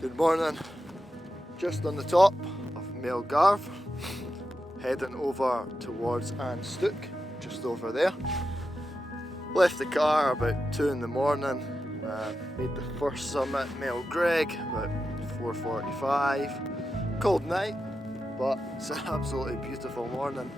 Good morning. Just on the top of Melgarve, heading over towards Anstook, just over there. Left the car about 2 in the morning, made the first summit, Melgreg, about 4:45. Cold night, but it's an absolutely beautiful morning.